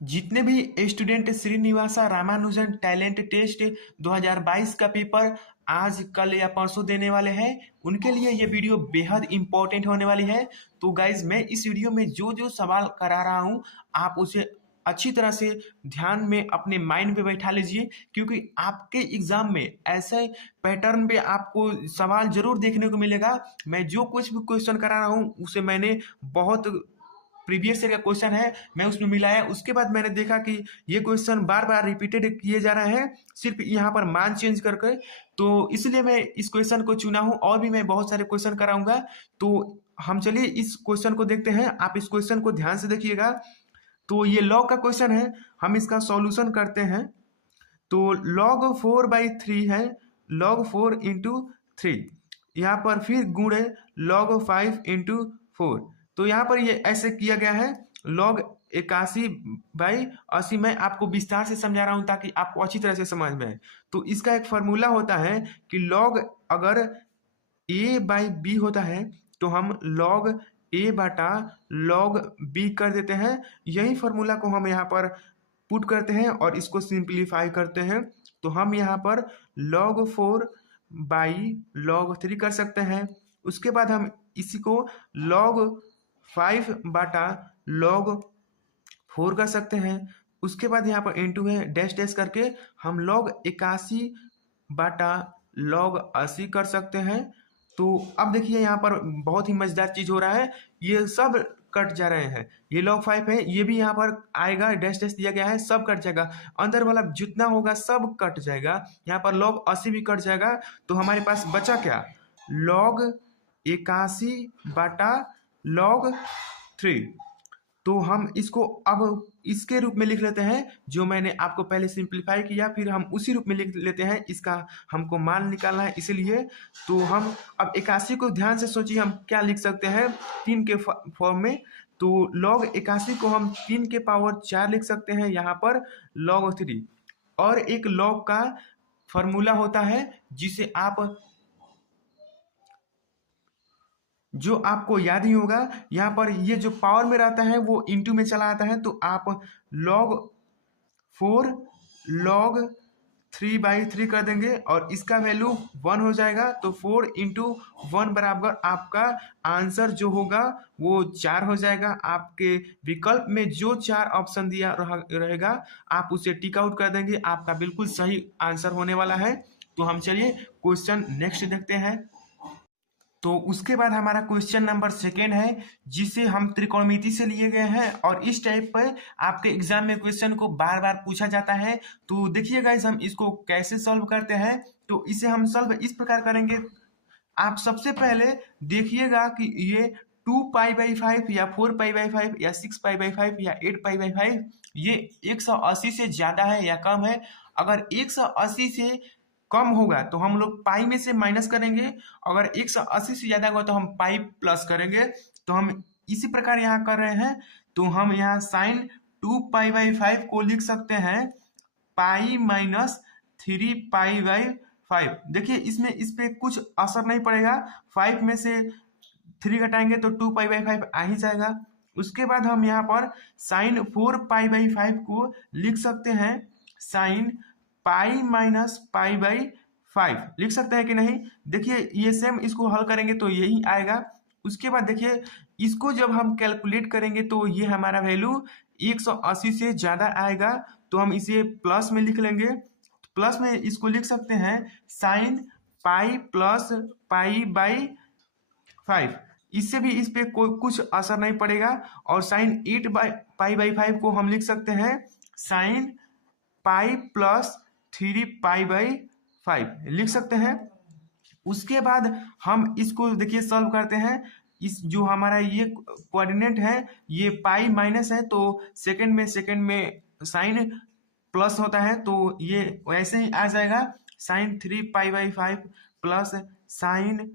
जितने भी student Srinivasa Ramanujan talent test 2022 का पेपर आज कल या परसों देने वाले हैं, उनके लिए ये वीडियो बेहद इंपॉर्टेंट होने वाली है। तो गाइज मैं इस वीडियो में जो जो सवाल करा रहा हूँ आप उसे अच्छी तरह से ध्यान में अपने माइंड पे बैठा लीजिए, क्योंकि आपके एग्जाम में ऐसे पैटर्न पे आपको सवाल जरूर देखने को मिलेगा। मैं जो कुछ भी क्वेश्चन करा रहा हूँ उसे मैंने बहुत प्रीवियस ईयर का क्वेश्चन है मैं उसमें मिलाया, उसके बाद मैंने देखा कि ये क्वेश्चन बार बार रिपीटेड किए जा रहे हैं सिर्फ यहाँ पर मान चेंज करके, तो इसलिए मैं इस क्वेश्चन को चुना हूँ। और भी मैं बहुत सारे क्वेश्चन कराऊंगा, तो हम चलिए इस क्वेश्चन को देखते हैं। आप इस क्वेश्चन को ध्यान से देखिएगा। तो ये लॉग का क्वेश्चन है, हम इसका सॉल्यूशन करते हैं। तो log 4/3 है, log 4 इंटू 3, यहाँ पर फिर गुणे log 5 इंटू 4। तो यहाँ पर ये ऐसे किया गया है। log 81/80 मैं आपको विस्तार से समझा रहा हूँ ताकि आपको अच्छी तरह से समझ में आए। तो इसका एक फॉर्मूला होता है कि log अगर a/b होता है तो हम log a/log b कर देते हैं। यही फॉर्मूला को हम यहाँ पर पुट करते हैं और इसको सिंप्लीफाई करते हैं। तो हम यहाँ पर log 4/log 3 कर सकते हैं। उसके बाद हम इसी को log 5/log 4 कर सकते हैं। उसके बाद यहाँ पर इंटू है डैश डैश करके हम log 81/log 80 कर सकते हैं। तो अब देखिए यहाँ पर बहुत ही मजेदार चीज हो रहा है, ये सब कट जा रहे हैं। ये log 5 है, ये भी यहाँ पर आएगा, डैश डैश दिया गया है, सब कट जाएगा। अंदर वाला जितना होगा सब कट जाएगा। यहाँ पर log 80 भी कट जाएगा। तो हमारे पास बचा क्या, log 81/log 3। तो हम इसको अब इसके रूप में लिख लेते हैं जो मैंने आपको पहले सिंप्लीफाई किया, फिर हम उसी रूप में लिख लेते हैं। इसका हमको मान निकालना है इसलिए। तो हम अब 81 को ध्यान से सोचिए हम क्या लिख सकते हैं 3 के फॉर्म में। तो log 81 को हम 3 के पावर 4 लिख सकते हैं यहाँ पर log 3। और एक log का फॉर्मूला होता है जिसे आप जो आपको याद ही होगा, यहाँ पर ये जो पावर में रहता है वो इंटू में चला आता है। तो आप log 4 log 3/3 कर देंगे और इसका वैल्यू 1 हो जाएगा। तो 4 इंटू 1 बराबर आपका आंसर जो होगा वो 4 हो जाएगा। आपके विकल्प में जो 4 ऑप्शन दिया रहेगा आप उसे टिक आउट कर देंगे, आपका बिल्कुल सही आंसर होने वाला है। तो हम चलिए क्वेश्चन नेक्स्ट देखते हैं। तो उसके बाद हमारा क्वेश्चन नंबर 2 है जिसे हम त्रिकोणमिति से लिए गए हैं और इस टाइप पर आपके एग्जाम में क्वेश्चन को बार बार पूछा जाता है। तो देखिए गाइस हम इसको कैसे सॉल्व करते हैं। तो इसे हम सॉल्व इस प्रकार करेंगे। आप सबसे पहले देखिएगा कि ये 2π/5 या 4π/5 या 6π/5 या 8π/5 ये 180 से ज्यादा है या कम है। अगर 180 से कम होगा तो हम लोग पाई में से माइनस करेंगे, अगर 180 से ज्यादा होगा तो हम पाई प्लस करेंगे। तो हम इसी प्रकार यहाँ कर रहे हैं। तो हम यहाँ साइन 2π/5 को लिख सकते हैं पाई माइनस 3π/5। देखिए इसमें इस पे कुछ असर नहीं पड़ेगा, 5 में से 3 घटाएंगे तो 2π/5 आ ही जाएगा। उसके बाद हम यहाँ पर साइन 4π/5 को लिख सकते हैं साइन पाई माइनस π/5 लिख सकते हैं कि नहीं। देखिए ये सेम इसको हल करेंगे तो यही आएगा। उसके बाद देखिए इसको जब हम कैलकुलेट करेंगे तो ये हमारा वैल्यू 180 से ज्यादा आएगा। तो हम इसे प्लस में लिख लेंगे। प्लस में इसको लिख सकते हैं साइन पाई प्लस π/5। इससे भी इस पे कोई कुछ असर नहीं पड़ेगा। और साइन 8π/5 को हम लिख सकते हैं साइन पाई प्लस 3π/5 लिख सकते हैं। उसके बाद हम इसको देखिए सॉल्व करते हैं। इस जो हमारा ये कोऑर्डिनेट है ये पाई माइनस है, तो सेकंड में साइन प्लस होता है तो ये वैसे ही आ जाएगा साइन 3π/5 प्लस साइन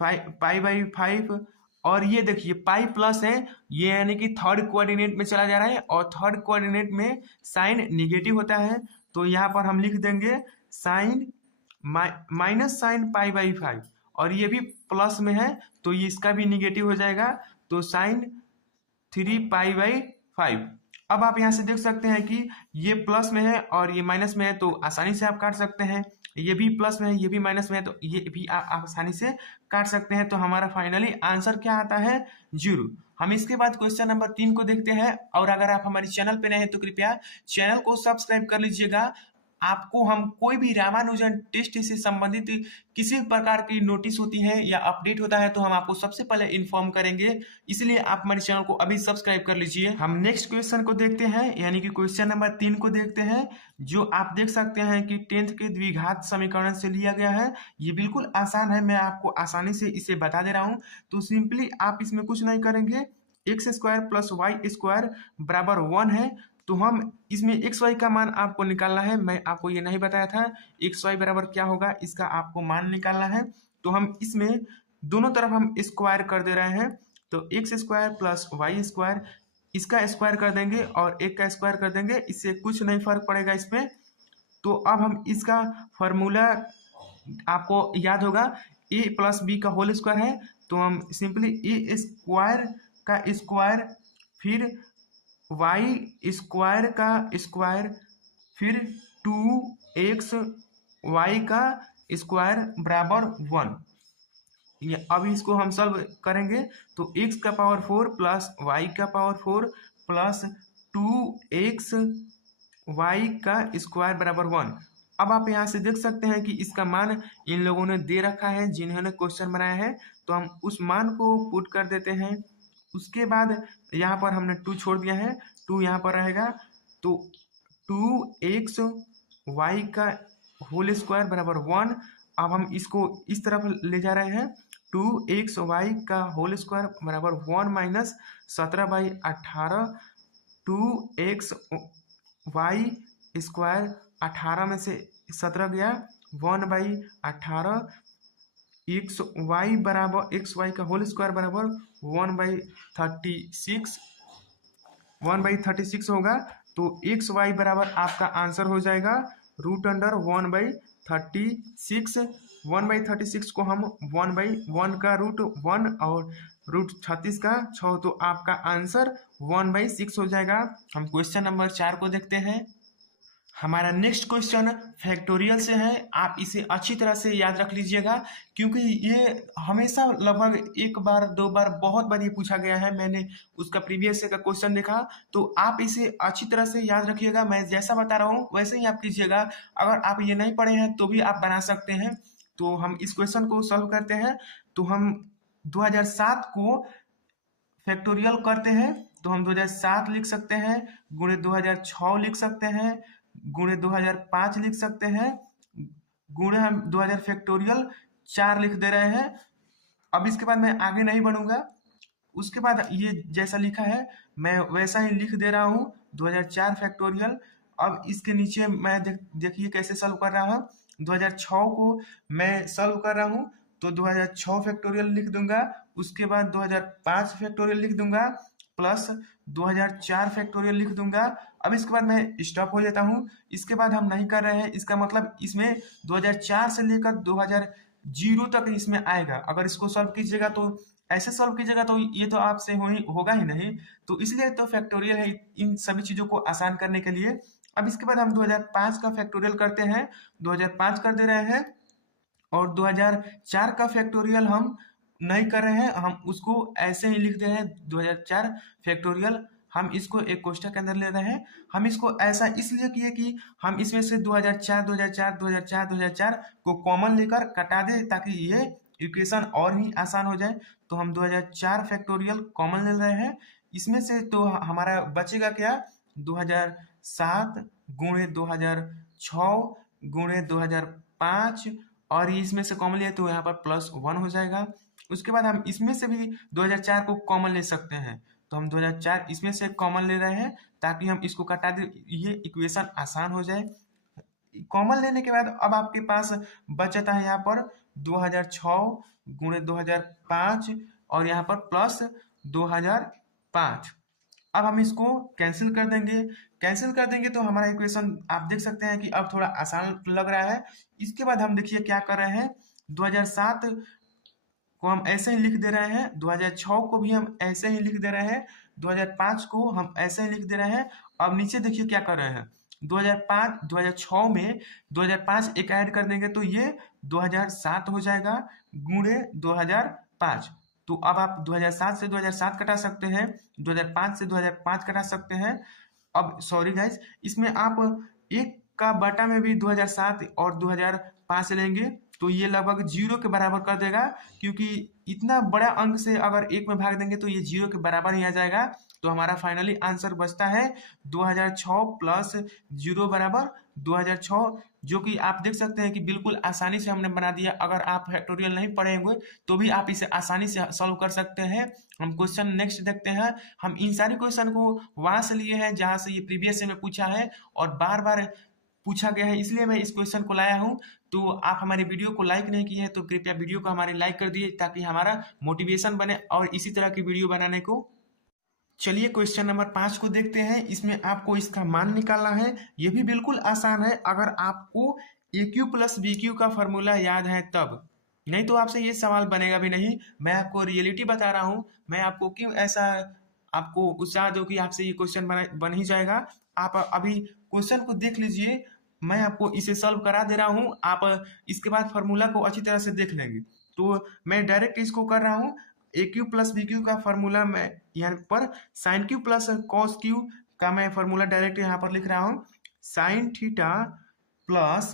π/5। और ये देखिए पाई प्लस है, ये यानी कि थर्ड कोऑर्डिनेट में चला जा रहा है और थर्ड कोऑर्डिनेट में साइन निगेटिव होता है। तो यहाँ पर हम लिख देंगे साइन माइनस साइन π/5 और ये भी प्लस में है तो ये इसका भी निगेटिव हो जाएगा। तो साइन 3π/5 अब आप यहाँ से देख सकते हैं कि ये प्लस में है और ये माइनस में है, तो आसानी से आप काट सकते हैं। ये भी प्लस में है, ये भी माइनस में है, तो ये भी आप आसानी से काट सकते हैं। तो हमारा फाइनली आंसर क्या आता है? 0। हम इसके बाद क्वेश्चन नंबर 3 को देखते हैं। और अगर आप हमारे चैनल पे नए हैं तो कृपया चैनल को सब्सक्राइब कर लीजिएगा। आपको हम कोई भी रामानुजन टेस्ट से संबंधित किसी भी प्रकार की नोटिस होती है या अपडेट होता है तो हम आपको सबसे पहले इन्फॉर्म करेंगे, इसलिए आप हमारे चैनल को अभी सब्सक्राइब कर लीजिए। हम नेक्स्ट क्वेश्चन को देखते हैं, यानी कि क्वेश्चन नंबर 3 को देखते हैं, जो आप देख सकते हैं कि 10th के द्विघात समीकरण से लिया गया है। ये बिल्कुल आसान है, मैं आपको आसानी से इसे बता दे रहा हूँ। तो सिंपली आप इसमें कुछ नहीं करेंगे, x square plus y square बराबर 1 है। तो हम इसमें एक्स वाई का मान आपको निकालना है। मैं आपको ये नहीं बताया था एक्स वाई बराबर क्या होगा, इसका आपको मान निकालना है। तो हम इसमें दोनों तरफ हम स्क्वायर कर दे रहे हैं। तो x square plus y square, इसका स्क्वायर कर देंगे और एक का स्क्वायर कर देंगे, इससे कुछ नहीं फर्क पड़ेगा इसमें। तो अब हम इसका फॉर्मूला आपको याद होगा, ए प्लस बी का होल स्क्वायर है। तो हम सिंपली ए स्क्वायर का स्क्वायर, फिर वाई स्क्वायर का स्क्वायर, फिर 2x वाई का स्क्वायर बराबर 1। अब इसको हम सॉल्व करेंगे। तो x का पावर 4 प्लस वाई का पावर 4 प्लस 2x वाई का स्क्वायर बराबर 1। अब आप यहाँ से देख सकते हैं कि इसका मान इन लोगों ने दे रखा है जिन्होंने क्वेश्चन बनाया है। तो हम उस मान को पुट कर देते हैं। उसके बाद यहाँ पर हमने 2 छोड़ दिया है, 2 यहाँ पर रहेगा। तो 2x वाई का होल स्क्वायर बराबर 1। अब हम इसको इस तरफ ले जा रहे हैं। 2x वाई का होल स्क्वायर बराबर 1 माइनस 17/18। 2x वाई स्क्वायर 18 में से 17 गया, 1/18। एक्स वाई बराबर एक्स वाई का होल स्क्वायर बराबर 1/36, 1/36 होगा। तो एक्स वाई बराबर आपका आंसर हो जाएगा √1/36। 1/36 को हम 1/1 का √1 और √36 का 6, तो आपका आंसर 1/6 हो जाएगा। हम क्वेश्चन नंबर 4 को देखते हैं। हमारा नेक्स्ट क्वेश्चन फैक्टोरियल से है। आप इसे अच्छी तरह से याद रख लीजिएगा, क्योंकि ये हमेशा लगभग एक बार दो बार बहुत बार ये पूछा गया है। मैंने उसका प्रीवियस का क्वेश्चन देखा, तो आप इसे अच्छी तरह से याद रखिएगा। मैं जैसा बता रहा हूँ वैसे ही आप कीजिएगा। अगर आप ये नहीं पढ़े हैं तो भी आप बना सकते हैं। तो हम इस क्वेश्चन को सॉल्व करते हैं। तो हम 2007 को फैक्टोरियल करते हैं। तो हम 2007 लिख सकते हैं, गुणे 2006 लिख सकते हैं, गुणे 2005 लिख सकते हैं, गुणे हम 2000 फैक्टोरियल 4 लिख दे रहे हैं। अब इसके बाद मैं आगे नहीं बढ़ूंगा। उसके बाद ये जैसा लिखा है मैं वैसा ही लिख दे रहा हूँ, 2004 फैक्टोरियल। अब इसके नीचे मैं देखिए कैसे सॉल्व कर रहा हूँ। 2006 को मैं सॉल्व कर रहा हूँ, तो 2006 फैक्टोरियल लिख दूंगा। उसके बाद 2005 फैक्टोरियल लिख दूंगा, प्लस 2004 फैक्टोरियल लिख दूंगा। अब इसके बाद मैं स्टॉप हो जाता हूँ। इसके बाद हम नहीं कर रहे हैं, इसका मतलब इसमें 2004 से लेकर 2000 तक इसमें आएगा। अगर इसको सॉल्व कीजिएगा तो ऐसे सॉल्व कीजिएगा तो ये तो आपसे होगा ही नहीं। तो इसलिए तो फैक्टोरियल है इन सभी चीजों को आसान करने के लिए। अब इसके बाद हम 2005 का फैक्टोरियल करते हैं, 2005 कर दे रहे हैं। और 2004 का फैक्टोरियल हम नहीं कर रहे हैं, हम उसको ऐसे ही लिख दे रहे हैं 2004 फैक्टोरियल। हम इसको एक कोष्ठक के अंदर ले रहे हैं। हम इसको ऐसा इसलिए किए कि हम इसमें से 2004 2004 2004 2004 को कॉमन लेकर कटा दे, ताकि ये इक्वेशन और ही आसान हो जाए। तो हम 2004 फैक्टोरियल कॉमन ले रहे हैं इसमें से। तो हमारा बचेगा क्या, 2007 गुणे 2006 गुणे 2005, और ये इसमें से कॉमन लिए तो यहाँ पर +1 हो जाएगा। उसके बाद हम इसमें से भी 2004 को कॉमन ले सकते हैं। तो हम 2004 इसमें से कॉमन ले रहे हैं ताकि हम इसको कटा दें, ये इक्वेशन आसान हो जाए। कॉमन लेने के बाद अब आपके पास बचता है यहाँ पर 2006 गुणे 2005 और यहाँ पर प्लस 2005। अब हम इसको कैंसिल कर देंगे। कैंसिल कर देंगे तो हमारा इक्वेशन आप देख सकते हैं कि अब थोड़ा आसान लग रहा है। इसके बाद हम देखिए क्या कर रहे हैं, 2007 को हम ऐसे ही लिख दे रहे हैं, 2006 को भी हम ऐसे ही लिख दे रहे हैं, 2005 को हम ऐसे ही लिख दे रहे हैं। अब नीचे देखिए क्या कर रहे हैं, 2005 2006 में 2005 एक ऐड कर देंगे तो ये 2007 हो जाएगा गुणे 2005। तो अब आप 2007 से 2007 कटा सकते हैं, 2005 से 2005 कटा सकते हैं। अब सॉरी गाइज, इसमें आप एक का बटा में भी 2007 और 2005 लेंगे तो ये लगभग 0 के बराबर कर देगा, क्योंकि इतना बड़ा अंक से अगर एक में भाग देंगे तो ये 0 के बराबर ही आ जाएगा। तो हमारा फाइनली आंसर बचता है 2006 प्लस 0 बराबर 2006, जो कि आप देख सकते हैं कि बिल्कुल आसानी से हमने बना दिया। अगर आप फैक्टोरियल नहीं पढ़े हुए तो भी आप इसे आसानी से सॉल्व कर सकते हैं। हम क्वेश्चन नेक्स्ट देखते हैं। हम इन सारे क्वेश्चन को वहां से लिए हैं जहां से ये प्रीवियस में पूछा है और बार बार पूछा गया है, इसलिए मैं इस क्वेश्चन को लाया हूं। तो आप हमारे वीडियो को लाइक नहीं किए हैं तो कृपया वीडियो को हमारे लाइक कर दिए ताकि हमारा मोटिवेशन बने और इसी तरह की वीडियो बनाने को। चलिए क्वेश्चन नंबर 5 को देखते हैं। इसमें आपको इसका मान निकालना है। ये भी बिल्कुल आसान है अगर आपको ए क्यू प्लस बी क्यू का फॉर्मूला याद है तब, नहीं तो आपसे ये सवाल बनेगा भी नहीं। मैं आपको रियलिटी बता रहा हूँ, मैं आपको क्यों ऐसा आपको उत्साह दो कि आपसे ये क्वेश्चन बन ही जाएगा। आप अभी क्वेश्चन को देख लीजिए, मैं आपको इसे सॉल्व करा दे रहा हूँ, आप इसके बाद फॉर्मूला को अच्छी तरह से देख लेंगे। तो मैं डायरेक्ट इसको कर रहा हूँ। A cube plus b cube का फॉर्मूला मैं यहाँ पर sine cube plus cos cube का मैं फॉर्मूला डायरेक्ट यहाँ पर लिख रहा हूँ। Sine theta plus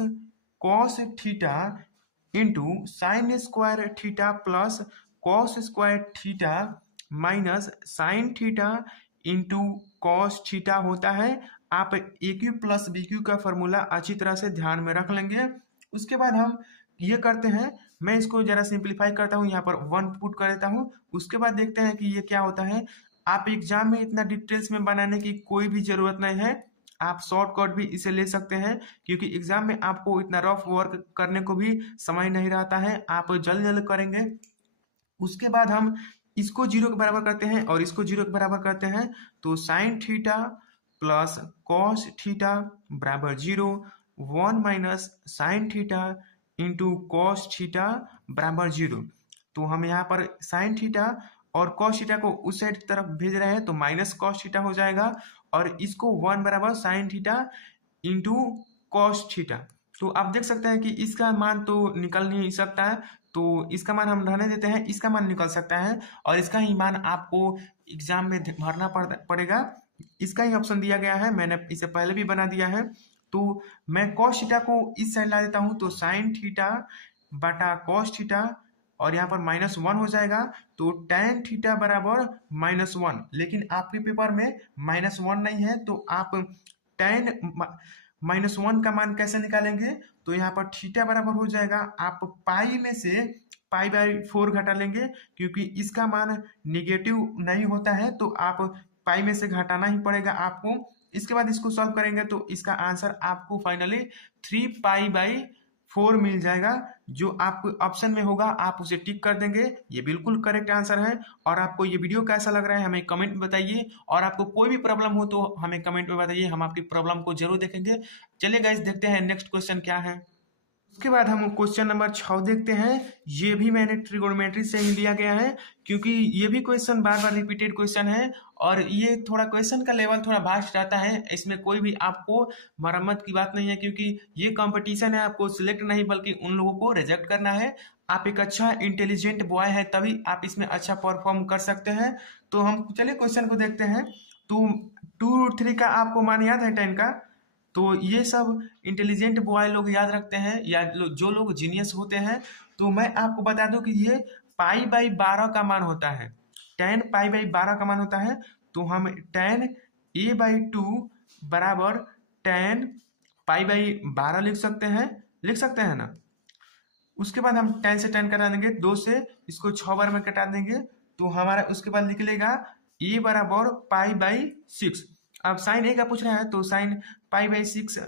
cos theta into sine square theta plus cos square theta minus sine theta into cos theta होता है। आप a cube plus b cube का फॉर्मूला अच्छी तरह से ध्यान में रख लेंगे। उसके बाद हम ये करते हैं, मैं इसको जरा सिंप्लीफाई करता हूँ, यहाँ पर 1 पुट कर देता हूँ। उसके बाद देखते हैं कि ये क्या होता है। आप एग्जाम में इतना डिटेल्स में बनाने की कोई भी जरूरत नहीं है, आप शॉर्टकट भी इसे ले सकते हैं, क्योंकि एग्जाम में आपको इतना रफ वर्क करने को भी समय नहीं रहता है, आप जल्द जल्द करेंगे। उसके बाद हम इसको 0 के बराबर करते हैं और इसको 0 के बराबर करते हैं। तो sign theta plus cos theta बराबर 0, 1 minus sine theta into cos theta बराबर 0। तो हम यहाँ पर साइन थीटा और कॉस थीटा को उस साइड तरफ भेज रहे हैं तो माइनस कॉस थीटा हो जाएगा, और इसको 1 बराबर sign theta into cos theta. तो आप देख सकते हैं कि इसका मान तो निकल नहीं सकता है, तो इसका मान हम रहने देते हैं, इसका मान निकल सकता है और इसका ही मान आपको एग्जाम में भरना पड़ेगा। इसका ही ऑप्शन दिया गया है, मैंने इसे पहले भी बना दिया है। तो मैं कॉस थीटा को इस साइड ला देता हूं, तो साइन थीटा बटा कॉस थीटा और यहाँ पर -1 हो जाएगा। तो tan थीटा बराबर -1, लेकिन आपके पेपर में -1 नहीं है, तो आप tan -1 का मान कैसे निकालेंगे। तो यहाँ पर थीटा बराबर हो जाएगा, आप पाई में से π/4 घटा लेंगे, क्योंकि इसका मान निगेटिव नहीं होता है, तो आप पाई में से घटाना ही पड़ेगा आपको। इसके बाद इसको सॉल्व करेंगे तो इसका आंसर आपको फाइनली 3π/4 मिल जाएगा। जो आपको ऑप्शन में होगा आप उसे टिक कर देंगे, ये बिल्कुल करेक्ट आंसर है। और आपको ये वीडियो कैसा लग रहा है हमें कमेंट में बताइए, और आपको कोई भी प्रॉब्लम हो तो हमें कमेंट में बताइए, हम आपकी प्रॉब्लम को जरूर देखेंगे। चलिए गाइस देखते हैं नेक्स्ट क्वेश्चन क्या है। उसके बाद हम क्वेश्चन नंबर 6 देखते हैं। ये भी मैंने ट्रिगोनोमेट्री से ही लिया गया है, क्योंकि ये भी क्वेश्चन बार बार रिपीटेड क्वेश्चन है और ये थोड़ा क्वेश्चन का लेवल थोड़ा वास्ट रहता है। इसमें कोई भी आपको मरम्मत की बात नहीं है, क्योंकि ये कंपटीशन है, आपको सिलेक्ट नहीं बल्कि उन लोगों को रिजेक्ट करना है। आप एक अच्छा इंटेलिजेंट बॉय है तभी आप इसमें अच्छा परफॉर्म कर सकते हैं। तो हम चलिए क्वेश्चन को देखते हैं। तो 2√3 का आपको मान याद है 10 का। तो ये सब इंटेलिजेंट बॉय लोग याद रखते हैं, या जो लोग जीनियस होते हैं। तो मैं आपको बता दूं कि ये π/12 का मान होता है, tan π/12 का मान होता है। तो हम tan a/2 बराबर tan π/12 लिख सकते हैं ना। उसके बाद हम tan से tan कटा देंगे, 2 से इसको 6 बार में कटा देंगे, तो हमारा उसके बाद निकलेगा a बराबर π/6। अब साइन ए का पूछ रहा है तो साइन π/6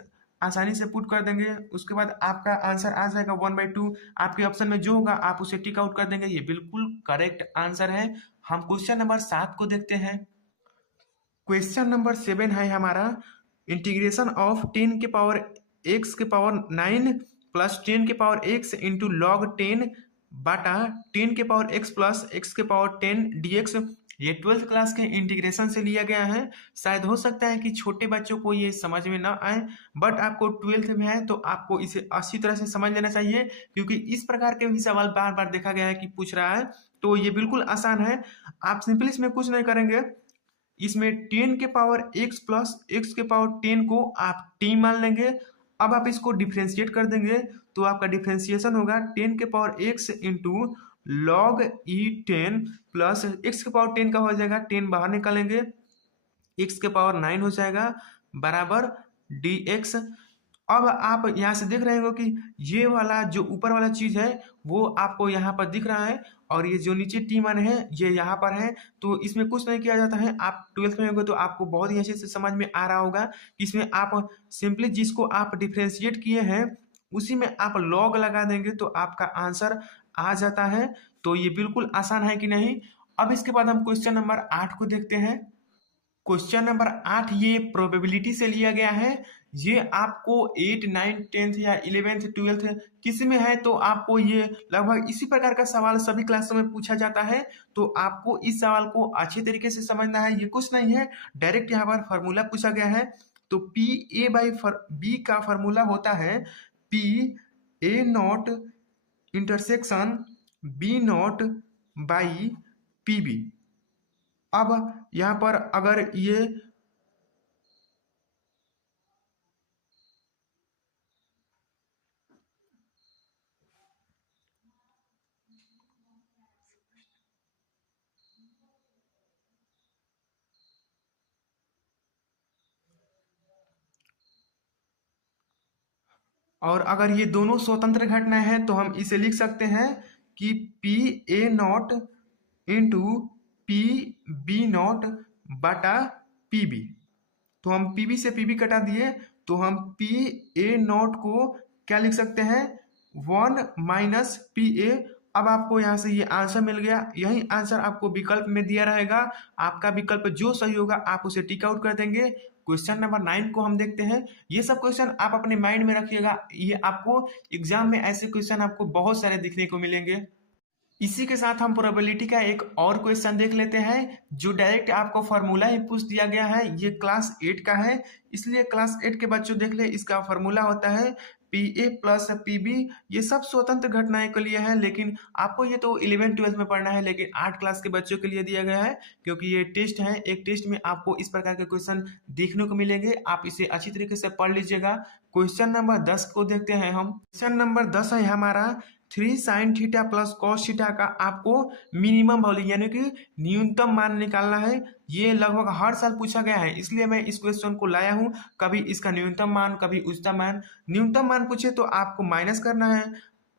आसानी से पुट कर देंगे। उसके बाद आपका आंसर आ जाएगा 1/2। आपके ऑप्शन में जो होगा आप उसे टिक आउट कर देंगे, ये बिल्कुल करेक्ट आंसर है। हम क्वेश्चन नंबर 7 को देखते हैं। क्वेश्चन नंबर 7 है हमारा, इंटीग्रेशन ऑफ 10 के पावर x के पावर 9 प्लस 10 के पावर x इंटू log 10 बटा 10 के पावर x प्लस x के पावर 10 dx ये 12th क्लास के इंटीग्रेशन से लिया गया है। शायद हो सकता है कि छोटे बच्चों को ये समझ में ना आए, बट आपको 12th में है तो आपको इसे अच्छी तरह से समझ लेना चाहिए, क्योंकि इस प्रकार के भी सवाल बार बार देखा गया है कि पूछ रहा है। तो ये बिल्कुल आसान है। आप सिंपली इसमें कुछ नहीं करेंगे, इसमें 10 के पावर x प्लस x के पावर 10 को आप t मान लेंगे। अब आप इसको डिफ्रेंशिएट कर देंगे तो आपका डिफ्रेंशिएशन होगा 10 के पावर x इंटू लॉग ई 10 प्लस x के पावर 10 का हो जाएगा, 10 बाहर निकालेंगे, x के पावर 9 हो जाएगा बराबर dx। अब आप यहाँ से देख रहे हो कि ये वाला जो ऊपर वाला चीज है वो आपको यहाँ पर दिख रहा है, और ये जो नीचे टी मान है ये यहाँ पर है। तो इसमें कुछ नहीं किया जाता है। आप 12th में होंगे तो आपको बहुत ही अच्छे से समझ में आ रहा होगा। इसमें आप सिंपली जिसको आप डिफ्रेंशिएट किए हैं उसी में आप लॉग लगा देंगे तो आपका आंसर आ जाता है। तो ये बिल्कुल आसान है कि नहीं। अब इसके बाद हम क्वेश्चन नंबर 8 को देखते हैं। क्वेश्चन नंबर 8 ये प्रोबेबिलिटी से लिया गया है। ये आपको 8, 9, 10th या 11th 12th किसी में है तो आपको ये लगभग इसी प्रकार का सवाल सभी क्लासों में पूछा जाता है। तो आपको इस सवाल को अच्छे तरीके से समझना है। ये कुछ नहीं है, डायरेक्ट यहाँ पर फॉर्मूला पूछा गया है। तो पी ए बाई बी का फॉर्मूला होता है P A not intersection B not by P B. अब यहाँ पर अगर ये और अगर ये दोनों स्वतंत्र घटनाएं हैं तो हम इसे लिख सकते हैं कि P A not into P B not बटा पी बी। तो हम पी बी से पी बी कटा दिए तो हम पी ए नॉट को क्या लिख सकते हैं 1 माइनस पी ए। अब आपको यहाँ से ये आंसर मिल गया। यही आंसर आपको विकल्प में दिया रहेगा। आपका विकल्प जो सही होगा आप उसे टिक आउट कर देंगे। क्वेश्चन नंबर 9 को हम देखते हैं। ये सब क्वेश्चन आप अपने माइंड में रखिएगा, ये आपको एग्जाम में ऐसे क्वेश्चन आपको बहुत सारे दिखने को मिलेंगे। इसी के साथ हम प्रोबेबिलिटी का एक और क्वेश्चन देख लेते हैं जो डायरेक्ट आपको फार्मूला ही पूछ दिया गया है। ये क्लास 8 का है, इसलिए क्लास 8 के बच्चों देख ले। इसका फार्मूला होता है P A plus P B. ये सब स्वतंत्र घटनाएं के लिए है, लेकिन आपको ये तो 11 12 में पढ़ना है, लेकिन 8 क्लास के बच्चों के लिए दिया गया है क्योंकि ये टेस्ट है। एक टेस्ट में आपको इस प्रकार के क्वेश्चन देखने को मिलेंगे, आप इसे अच्छी तरीके से पढ़ लीजिएगा। क्वेश्चन नंबर 10 को देखते हैं हम। क्वेश्चन नंबर 10 है हमारा 3 sign theta plus cos theta का आपको मिनिमम वैल्यू यानी कि न्यूनतम मान निकालना है। ये लगभग हर साल पूछा गया है, इसलिए मैं इस क्वेश्चन को लाया हूँ। कभी इसका न्यूनतम मान, कभी उच्चतम मान। न्यूनतम मान पूछे तो आपको माइनस करना है,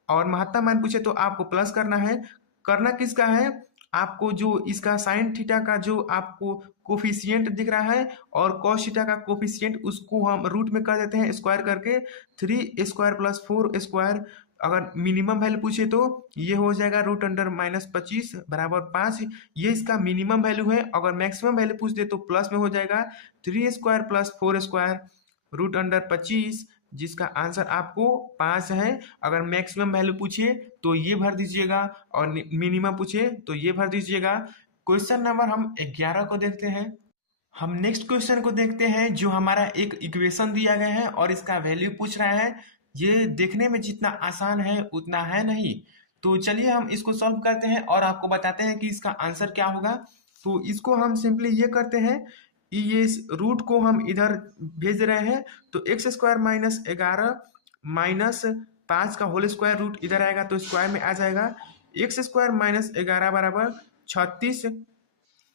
और महत्तम मान पूछे तो आपको प्लस करना है। करना किसका है, आपको जो इसका साइन थीटा का जो आपको कोफिशिएंट दिख रहा है और कॉस थीटा का कोफिशिएंट, उसको हम रूट में कर देते हैं स्क्वायर करके। 3 स्क्वायर प्लस 4 स्क्वायर। अगर मिनिमम वैल्यू पूछे तो ये हो जाएगा रूट अंडर -25 बराबर 5। ये इसका मिनिमम वैल्यू है। अगर मैक्सिमम वैल्यू पूछ दे तो प्लस में हो जाएगा 3 square plus 4 square root under 25, जिसका आंसर आपको 5 है। अगर मैक्सिमम वैल्यू पूछे तो ये भर दीजिएगा, और मिनिमम पूछे तो ये भर दीजिएगा। क्वेश्चन नंबर हम 11 को देखते हैं। हम नेक्स्ट क्वेश्चन को देखते हैं जो हमारा एक इक्वेशन दिया गया है और इसका वैल्यू पूछ रहा है। ये देखने में जितना आसान है उतना है नहीं। तो चलिए हम इसको सॉल्व करते हैं और आपको बताते हैं कि इसका आंसर क्या होगा। तो इसको हम सिंपली ये करते हैं कि ये रूट को हम इधर भेज रहे हैं, तो एक्स स्क्वायर माइनस 11 माइनस 5 का होल स्क्वायर रूट इधर आएगा तो स्क्वायर में आ जाएगा। एक्स स्क्वायर माइनस 11 बराबर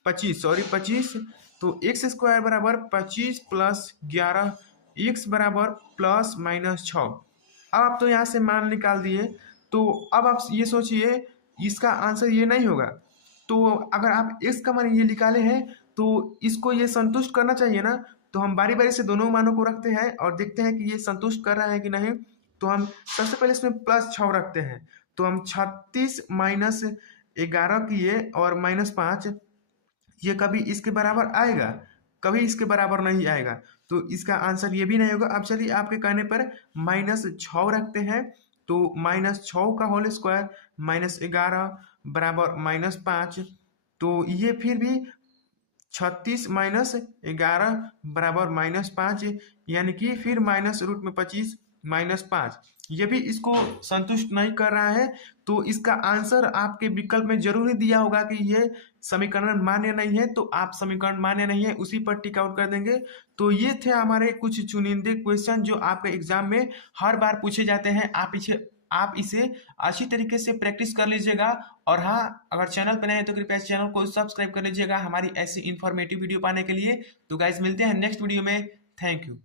25। तो एक्स स्क्वायर बराबर 25 प्लस 11, एक्स बराबर प्लस माइनस 6। अब आप तो यहाँ से मान निकाल दिए, तो अब आप ये सोचिए इसका आंसर ये नहीं होगा। तो अगर आप एक्स का मान ये निकाले हैं तो इसको ये संतुष्ट करना चाहिए ना। तो हम बारी बारी से दोनों मानों को रखते हैं और देखते हैं कि ये संतुष्ट कर रहा है कि नहीं। तो हम सबसे पहले इसमें +6 रखते हैं, तो हम 36 माइनस 11 किए और -5। ये कभी इसके बराबर आएगा, कभी इसके बराबर नहीं आएगा, तो इसका आंसर ये भी नहीं होगा। अब चलिए आपके कहने पर -6 रखते हैं, तो -6 का होल स्क्वायर -11 बराबर -5। तो ये फिर भी 36 माइनस 11 बराबर -5, यानी कि फिर -√25 -5, ये भी इसको संतुष्ट नहीं कर रहा है। तो इसका आंसर आपके विकल्प में जरूर ही दिया होगा कि ये समीकरण मान्य नहीं है, तो आप समीकरण मान्य नहीं है उसी पर टिक आउट कर देंगे। तो ये थे हमारे कुछ चुनिंदे क्वेश्चन जो आपके एग्जाम में हर बार पूछे जाते हैं। आप इसे अच्छी तरीके से प्रैक्टिस कर लीजिएगा। और हाँ, अगर चैनल पर नए हैं तो कृपया चैनल को सब्सक्राइब कर लीजिएगा हमारी ऐसी इन्फॉर्मेटिव वीडियो पाने के लिए। तो गाइज मिलते हैं नेक्स्ट वीडियो में। Thank you.